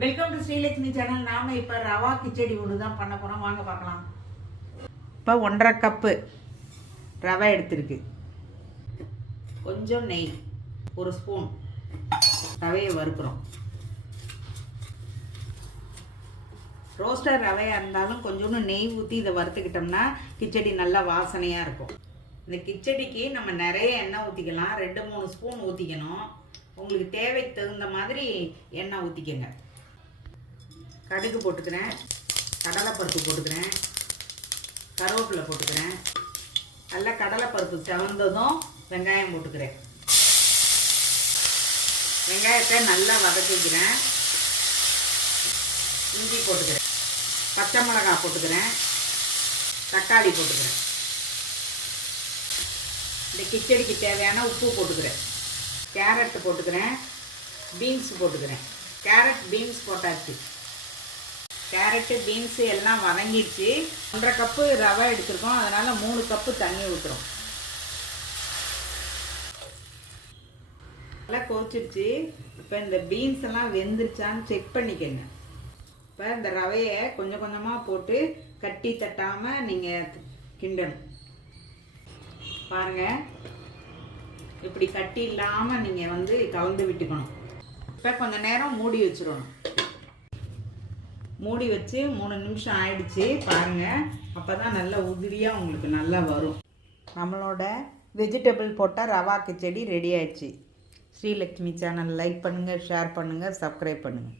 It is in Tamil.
வெல்கம் டு ஸ்ரீலட்சுமி சேனல் நாம இப்போ ரவா கிச்சடி ஒன்று தான் பண்ண போகிறோம் வாங்க பார்க்கலாம். இப்போ ஒன்றரை கப்பு ரவை எடுத்திருக்கு. கொஞ்சம் நெய் ஒரு ஸ்பூன் ரவையை வறுக்கிறோம். ரோஸ்டர் ரவையாக இருந்தாலும் கொஞ்சோண்டு நெய் ஊற்றி இதை வறுத்துக்கிட்டோம்னா கிச்சடி நல்லா வாசனையாக இருக்கும். இந்த கிச்சடிக்கு நம்ம நிறைய எண்ணெய் ஊற்றிக்கலாம் ரெண்டு மூணு ஸ்பூன் ஊற்றிக்கணும் உங்களுக்கு தேவைக்கு தகுந்த மாதிரி எண்ணெய் ஊற்றிக்கங்க கடுகு போட்டுக்கிறேன். கடலைப்பருப்பு போட்டுக்கிறேன். கருவேப்பிலை போட்டுக்கிறேன். நல்லா கடலைப்பருப்பு செவந்ததும் வெங்காயம் போட்டுக்கிறேன். வெங்காயத்தை நல்லா வதக்கிக்கிறேன் இஞ்சி போட்டுக்கிறேன். பச்சை மிளகாய் போட்டுக்கிறேன். தக்காளி போட்டுக்கிறேன். இந்த கிச்சடிக்கு தேவையான உப்பு போட்டுக்கிறேன். கேரட் போட்டுக்கிறேன். பீன்ஸ் போட்டுக்கிறேன். கேரட் பீன்ஸ் போட்டாச்சு. கேரட்டு பீன்ஸு எல்லாம் வதங்கிடுச்சு. ஒன்றரை கப்பு ரவை எடுத்திருக்கோம். அதனால் மூணு கப்பு தண்ணி ஊற்றுறோம் நல்லா கொதிச்சிருச்சு. இப்போ இந்த பீன்ஸ் எல்லாம் வெந்துருச்சான்னு செக் பண்ணிக்கங்க. இப்போ இந்த ரவையை கொஞ்சம் கொஞ்சமாக போட்டு கட்டி தட்டாமல் நீங்கள் கிண்டணும். பாருங்கள் இப்படி கட்டி இல்லாமல் நீங்கள் வந்து கலந்து விட்டுக்கணும். இப்போ கொஞ்ச நேரம் மூடி வச்சிடணும். மூடி வச்சு மூணு நிமிஷம் ஆயிடுச்சு பாருங்கள் அப்போ தான் நல்லா உதிரியாக உங்களுக்கு நல்லா வரும். நம்மளோட வெஜிடபிள் போட்ட ரவா கிச்சடி ரெடி ஆயிடுச்சு. ஸ்ரீலக்ஷ்மி சேனல் லைக் பண்ணுங்கள் ஷேர் பண்ணுங்கள் சப்ஸ்கிரைப் பண்ணுங்கள்